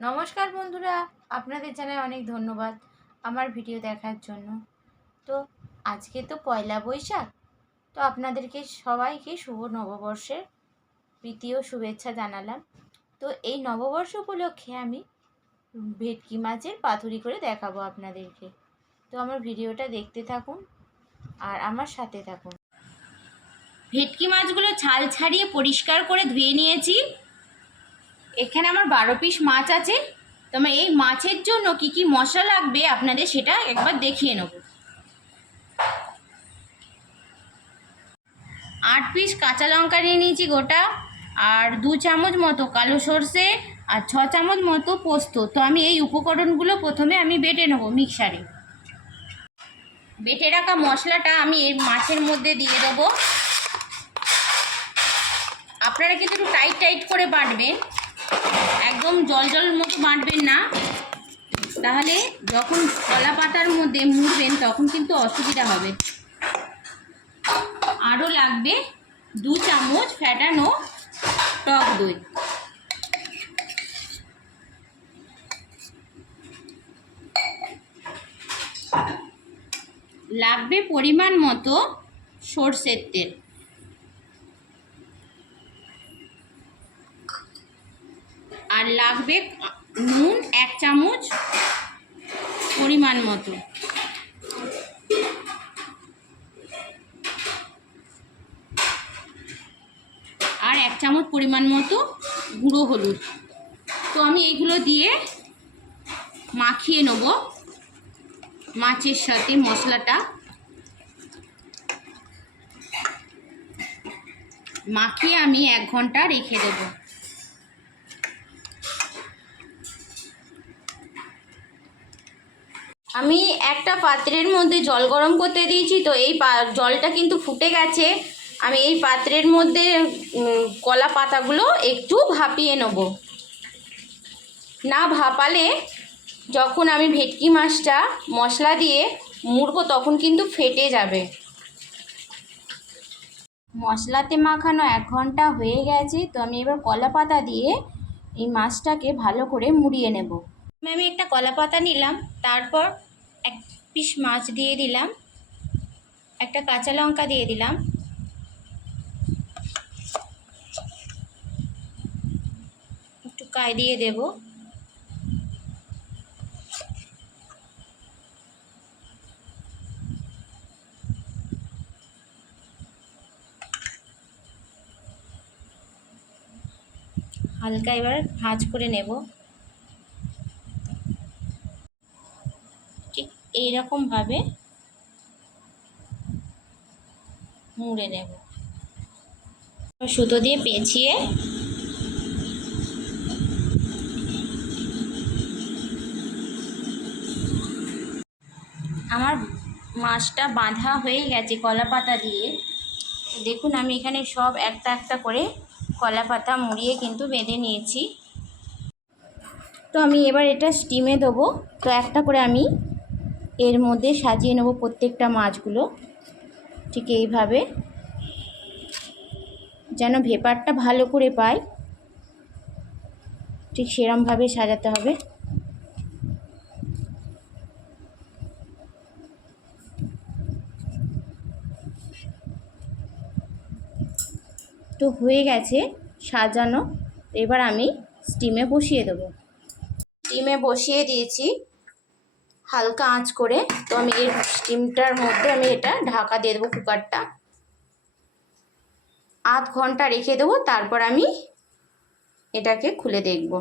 নমস্কার বন্ধুরা, আপনাদের জানাই অনেক ধন্যবাদ আমার ভিডিও দেখার জন্য। তো আজকে তো পয়লা বৈশাখ, তো আপনাদেরকে সবাইকে শুভ নববর্ষের প্রীতি ও শুভেচ্ছা জানালাম। তো এই নববর্ষ উপলক্ষে আমি ভেটকি মাছের পাতুরি করে দেখাবো আপনাদেরকে। তো আমার ভিডিওটা দেখতে থাকুন আর আমার সাথে থাকুন। ভেটকি মাছগুলো ছাল ছাড়িয়ে পরিষ্কার করে ধুয়ে নিয়েছি। এখানে আমার 12 পিস মাছ আছে। তো আমি এই মাছের জন্য কি কি মশলা লাগবে আপনাদের সেটা একবার দেখিয়ে নেব। 8 পিস কাঁচা লঙ্কা নিয়ে নিয়েছি গোটা, আর 2 চামচ মতো কালো সর্ষে, আর 6 চামচ মতো পোস্ত। তো আমি এই উপকরণগুলো প্রথমে আমি বেটে নেব মিক্সারে। বেটে রাখা মশলাটা আমি এই মাছের মধ্যে দিয়ে দেবো। আপনারা কিন্তু একটু টাইট টাইট করে বাটবেন, একদম জল জল মতো বাটবেন না, তাহলে যখন কলা পাতার মধ্যে মুড়বেন তখন কিন্তু অসুবিধা হবে। আরও লাগবে 2 চামচ ফ্যাটানো টক দই। লাগবে পরিমাণ মতো সরষের তেল। আর লাগবে নুন 1 চামচ পরিমাণ মতো। আর 1 চামচ পরিমাণ মতো গুঁড়ো হলুদ। তো আমি এইগুলো দিয়ে মাখিয়ে নেব মাছের সাথে মশলাটা। মাখিয়ে আমি 1 ঘন্টা রেখে দেব। আমি একটা পাত্রের মধ্যে জল গরম করতে দিয়েছি। তো এই জলটা কিন্তু ফুটে গেছে। আমি এই পাত্রের মধ্যে কলা পাতাগুলো একটু ভাপিয়ে নেব। না ভাপালে যখন আমি ভেটকি মাছটা মশলা দিয়ে মুড়বো তখন কিন্তু ফেটে যাবে। মশলাতে মাখানো 1 ঘন্টা হয়ে গেছে। তো আমি এবার কলা পাতা দিয়ে এই মাছটাকে ভালো করে মুড়িয়ে নেব। আমি একটা কলা পাতা নিলাম, তারপর 1 পিস মাছ দিয়ে দিলাম, একটা কাঁচা লঙ্কা দিয়ে দিলাম, একটু কাই দিয়ে দেব, হালকা এবার ভাঁজ করে নেব। ঠিক এইরকমভাবে মুড়ে নেব। সুতো দিয়ে পেঁচিয়ে আমার মাছটা বাঁধা হয়ে গেছে কলা পাতা দিয়ে। দেখুন আমি এখানে সব একটা একটা করে কলা পাতা মুড়িয়ে কিন্তু বেঁধে নিয়েছি। তো আমি এবার এটা স্টিমে দেবো। তো একটা করে আমি এর মধ্যে সাজিয়ে নেব প্রত্যেকটা মাছগুলো, ঠিক এইভাবে, যেন ভেপারটা ভালো করে পায়, ঠিক সেরমভাবে সাজাতে হবে। তো হয়ে গেছে সাজানো। এবার আমি স্টিমে বসিয়ে দেবো। স্টিমে বসিয়ে দিয়েছি হালকা আঁচ করে। তো আমি এই স্টিমটার মধ্যে আমি এটা ঢাকা দিয়ে দেবো, কুকারটা। 1/2 ঘন্টা রেখে দেবো, তারপর আমি এটাকে খুলে দেখব।